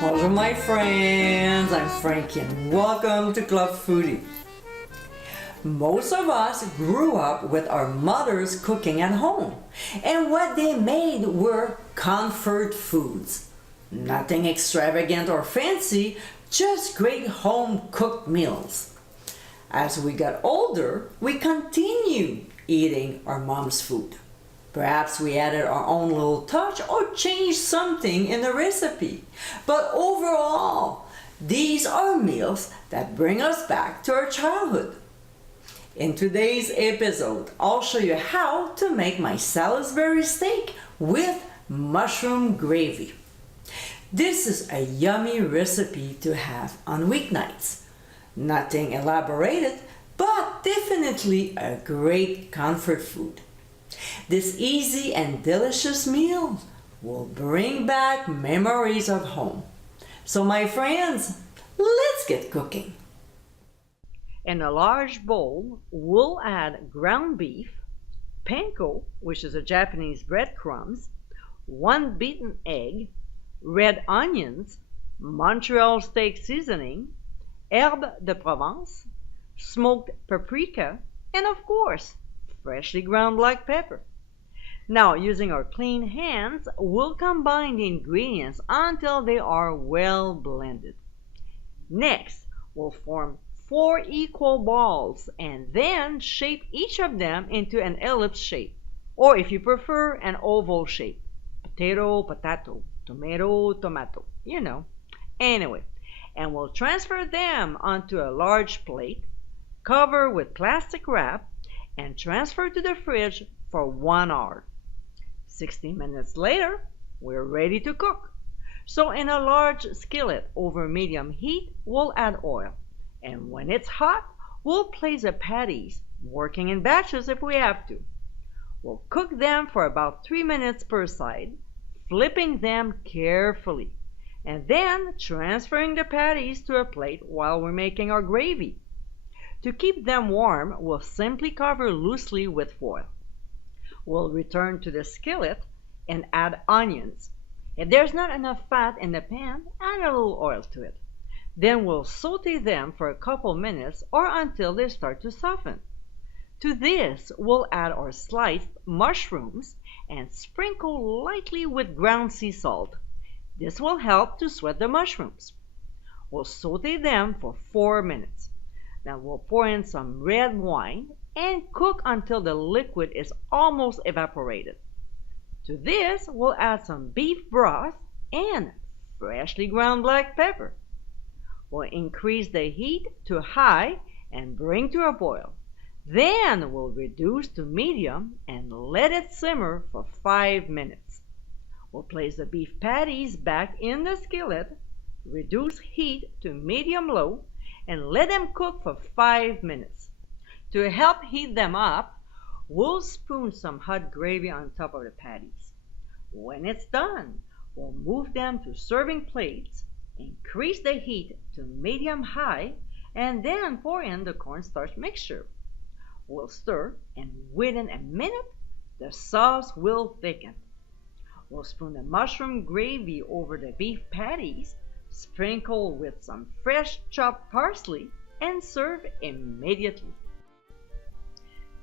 Bonjour my friends, I'm Frankie and welcome to Club Foodie. Most of us grew up with our mothers cooking at home, and what they made were comfort foods. Nothing extravagant or fancy, just great home cooked meals. As we got older, we continued eating our mom's food. Perhaps we added our own little touch or changed something in the recipe. But overall, these are meals that bring us back to our childhood. In today's episode, I'll show you how to make my Salisbury steak with mushroom gravy. This is a yummy recipe to have on weeknights. Nothing elaborated, but definitely a great comfort food. This easy and delicious meal will bring back memories of home. So my friends, let's get cooking. In a large bowl, we'll add ground beef, panko, which is a Japanese breadcrumbs, 1 beaten egg, red onions, Montreal steak seasoning, herbe de Provence, smoked paprika, and of course, freshly ground black pepper. Now, using our clean hands, we'll combine the ingredients until they are well blended. Next, we'll form 4 equal balls and then shape each of them into an ellipse shape, or if you prefer, an oval shape. Potato, tomato, you know. Anyway, and we'll transfer them onto a large plate, cover with plastic wrap, and transfer to the fridge for 1 hour. 60 minutes later, we're ready to cook. So in a large skillet over medium heat, we'll add oil. And when it's hot, we'll place the patties, working in batches if we have to. We'll cook them for about 3 minutes per side, flipping them carefully, and then transferring the patties to a plate while we're making our gravy. To keep them warm, we'll simply cover loosely with foil. We'll return to the skillet and add onions. If there's not enough fat in the pan, add a little oil to it. Then we'll saute them for a couple minutes or until they start to soften. To this, we'll add our sliced mushrooms and sprinkle lightly with ground sea salt. This will help to sweat the mushrooms. We'll saute them for 4 minutes. Now we'll pour in some red wine and cook until the liquid is almost evaporated. To this, we'll add some beef broth and freshly ground black pepper. We'll increase the heat to high and bring to a boil. Then we'll reduce to medium and let it simmer for 5 minutes. We'll place the beef patties back in the skillet, reduce heat to medium-low, and let them cook for 5 minutes. To help heat them up, we'll spoon some hot gravy on top of the patties. When it's done, we'll move them to serving plates, increase the heat to medium-high, and then pour in the cornstarch mixture. We'll stir, and within a minute, the sauce will thicken. We'll spoon the mushroom gravy over the beef patties, sprinkle with some fresh chopped parsley, and serve immediately.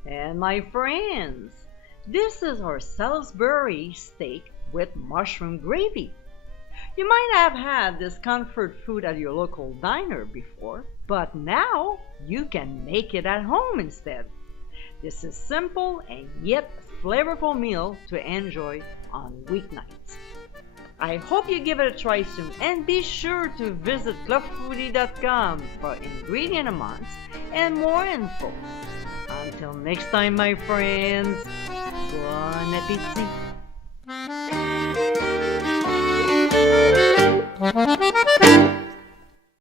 And my friends, this is our Salisbury steak with mushroom gravy. You might have had this comfort food at your local diner before, but now you can make it at home instead. This is simple and yet flavorful meal to enjoy on weeknights. I hope you give it a try soon, and be sure to visit clubfoodie.com for ingredient amounts and more info. Until next time, my friends, bon appétit!